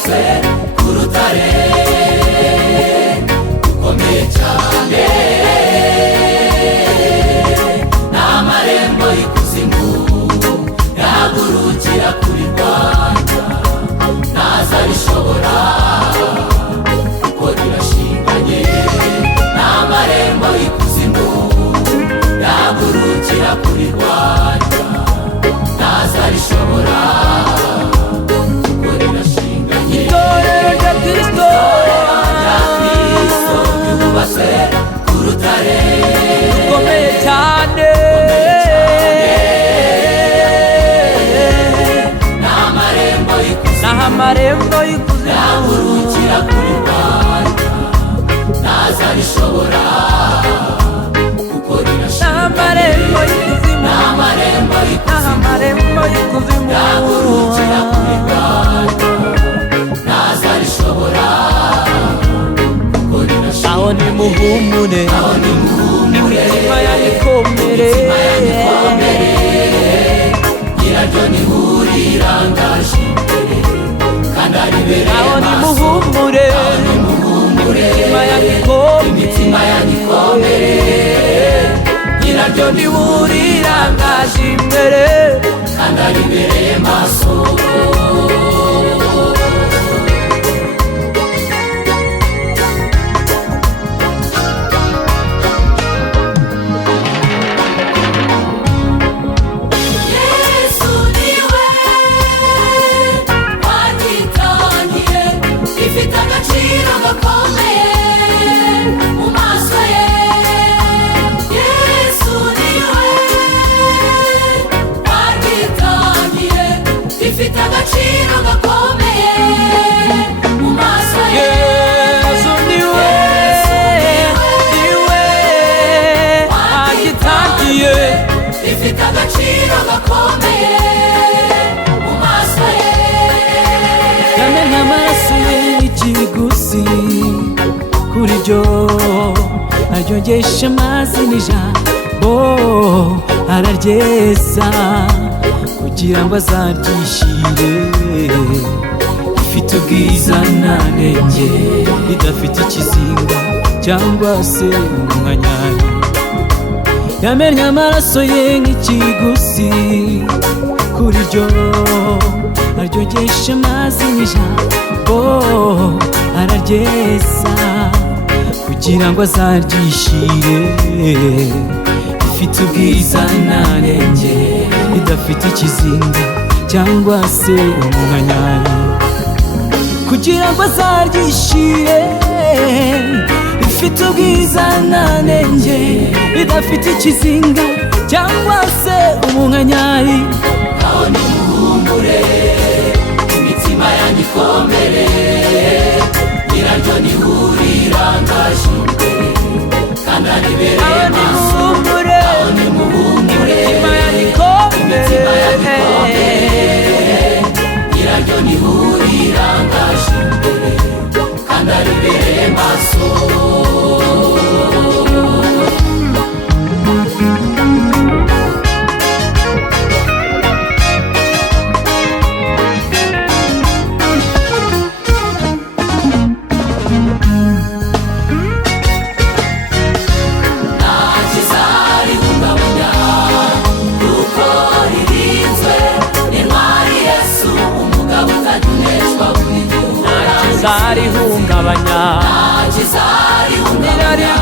yubatse ku rutare rukomeye cyane, n'amarembo y'ikuzimu yahagurukira kurirwanya, ntazarishobora kuko rirashinganye. N'amarembo y'ikuzimu yahagurukira kurirwanya, ntazarishobora kuko rirashinganye. Itorero rya Kristo ryubatse ku rutare rukomeye cyane, n'amarembo y'ikuzimu yahagurukira kurirwanya, ntazarishobora kuko rirashinganye. N'amarembo y'ikuzimu yahagurukira kurirwanya, ntazarishobora kuko rirashinganye. aho nimuhumure, imitima yanyikomere, nyiraryo nihurirangaje imbere kandi aribereye aho maso. nimuhumure, imitima yanyikomere, nyiraryo nihurirangaje imbere kandi aribereye maso. Yesu niwe wanyitangiye, ifite agaciro gakomeye mu maso ye. Yesu niwe wanyitangiye, ifite agaciro gakomeye mu maso ye. Yesu niwe wanyitangiye, Ifite agaciro gakomeye mu maso ye. yamennye amaraso ye nk'ikiguzi, kuri ryo aryogesha amazi n'ijambo araryeza, kugira ngo azaryishire, rifite ubwiza nta nenge, ridafite ikizinga cyangwa se umunkanyari. Yamennye amaraso ye nk'ikiguzi, kuri ryo aryogesha amazi n'ijambo araryeza, kugira ngo azaryishire, rifite ubwiza nta nenge, ridafite ikizinga cyangwa se umunkanyari. Kugira ngo azaryishire, rifite ubwiza nta nenge, ridafite ikizinga cyangwa se umunkanyari. Aho nimuhumure, imitima yanyikomere, nyiraryo nihurirangaje imbere kandi aribereye maso. Aho nimuhumure, imitima yanyikomere, nyiraryo nihurirangaje imbere kandi aribereye maso. Zarihungabanya, Zarihungabanya,